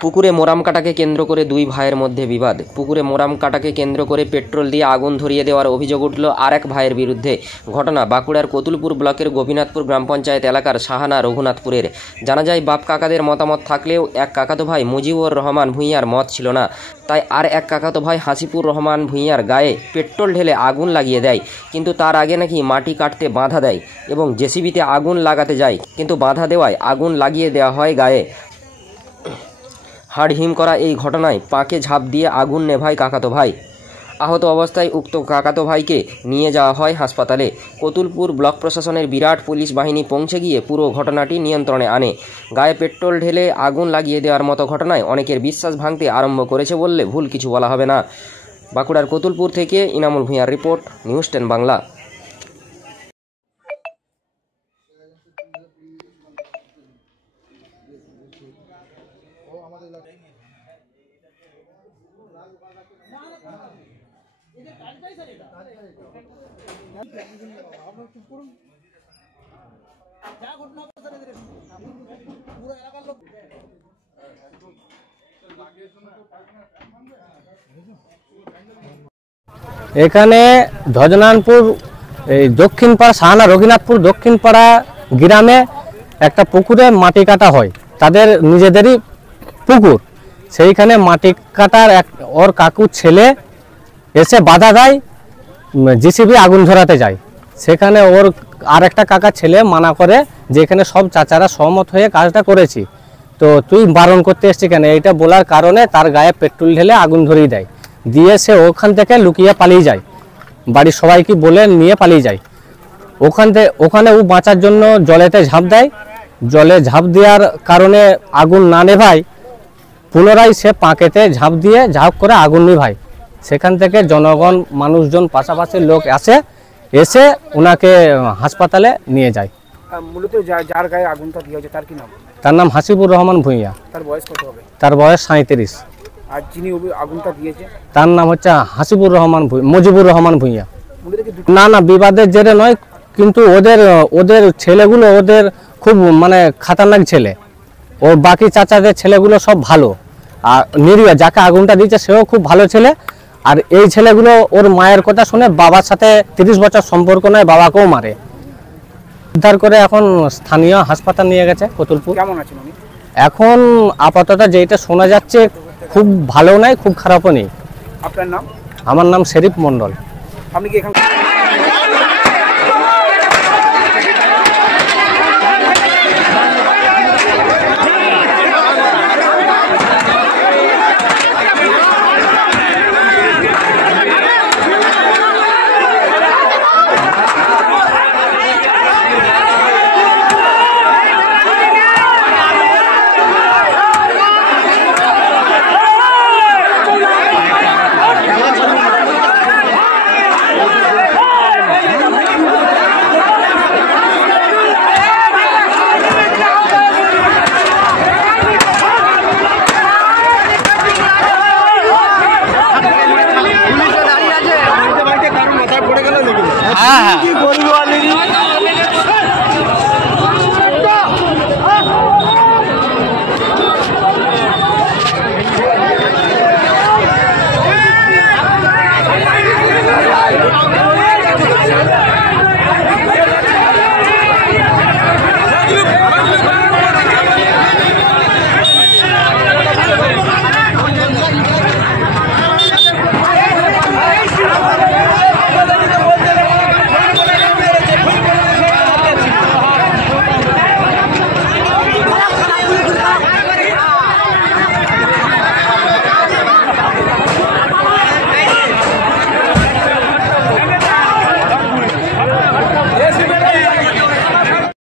পুকুরে মোরাম কাটাকে কেন্দ্র করে দুই ভাইয়ের মধ্যে বিবাদ। পুকুরে মোরাম কাটাকে কেন্দ্র করে পেট্রোল দিয়ে আগুন ধরিয়ে দেওয়ার অভিযোগ উঠল আর এক ভাইয়ের বিরুদ্ধে। ঘটনা বাঁকুড়ার কতুলপুর ব্লকের গোপীনাথপুর গ্রাম পঞ্চায়েত এলাকার সাহানা রঘুনাথপুরের। জানা যায়, বাপ কাকাদের মতামত থাকলেও এক কাকাতো ভাই মুজিবুর রহমান ভূঁইয়ার মত ছিল না। তাই আর এক কাকাতো ভাই হাসিপুর রহমান ভূঁইয়ার গায়ে পেট্রোল ঢেলে আগুন লাগিয়ে দেয়। কিন্তু তার আগে নাকি মাটি কাটতে বাধা দেয় এবং জেসিবিতে আগুন লাগাতে যায়, কিন্তু বাধা দেওয়ায় আগুন লাগিয়ে দেওয়া হয় গায়ে। হাড়হিম করা এই ঘটনায় পাকে ঝাঁপ দিয়ে আগুন নেভায় কাকাতো ভাই। আহত অবস্থায় উক্ত কাকাতো ভাইকে নিয়ে যাওয়া হয় হাসপাতালে। কতুলপুর ব্লক প্রশাসনের বিরাট পুলিশ বাহিনী পৌঁছে গিয়ে পুরো ঘটনাটি নিয়ন্ত্রণে আনে। গায়ে পেট্রোল ঢেলে আগুন লাগিয়ে দেওয়ার মতো ঘটনায় অনেকের বিশ্বাস ভাঙতে আরম্ভ করেছে বললে ভুল কিছু বলা হবে না। বাঁকুড়ার কতুলপুর থেকে ইনামুল ভূঁইয়ার রিপোর্ট, নিউজ 10 বাংলা। এখানে ধ্বজনানপুর এই দক্ষিণ পাড়া সাহানা রঘুনাথপুর দক্ষিণ পাড়া গ্রামে একটা পুকুরে মাটি কাটা হয়, তাদের নিজেদেরই পুকুর। সেইখানে মাটি কাটার ওর কাকুর ছেলে এসে বাধা দেয়, জিসিবি আগুন ধরাতে যায়। সেখানে ওর আর একটা কাকার ছেলে মানা করে যে এখানে সব চাচারা সহমত হয়ে কাজটা করেছি, তো তুই বারণ করতে এসছি কেন? এইটা বলার কারণে তার গায়ে পেট্রোল ঢেলে আগুন ধরিয়ে দেয়, দিয়ে সে ওখান থেকে লুকিয়ে পালিয়ে যায়। বাড়ির সবাইকে বলে নিয়ে পালিয়ে যায়। ওখানে ও বাঁচার জন্য জলেতে ঝাঁপ দেয়। জলে ঝাঁপ দেওয়ার কারণে আগুন না নেভায়, পুনরায় সে পাঁকেতে ঝাঁপ দিয়ে ঝাঁপ করে আগুন নেভায়। সেখান থেকে জনগণ, মানুষজন, পাশাপাশি লোক এসে ওনাকে হাসপাতালে নিয়ে যায়। মূলত যার গায়ে আগুনটা দিয়ে হয়েছে তার কি নাম? তার নাম হাসিপুর রহমান ভূঁইয়া। তার বয়স কত হবে? তার বয়স 37। আর যিনি আগুনটা দিয়েছে তার নাম হচ্ছে হাসিপুর রহমান মুজিবুর রহমান ভূঁইয়া। না, বিবাদের জেরে নয়, কিন্তু ওদের ছেলেগুলো ওদের খুব মানে খাতারনাক ছেলে। ওর বাকি চাচাদের ছেলেগুলো সব ভালো, আর নিরীহ যাকে আগুনটা দিয়েছে সেও খুব ভালো ছেলে। আর এই ছেলেগুলো ওর মায়ের কথা শুনে বাবার সাথে 30 বছর সম্পর্ক নয়, বাবাকেও মারে। উদ্ধার করে এখন স্থানীয় হাসপাতাল নিয়ে গেছে কতুলপুর। কেমন আছেন উনি? এখন আপাতত যেটা শোনা যাচ্ছে খুব ভালো নয়, খুব খারাপও নেই। আপনার নাম? আমার নাম শেরিফ মন্ডল। আপনি কি এখানে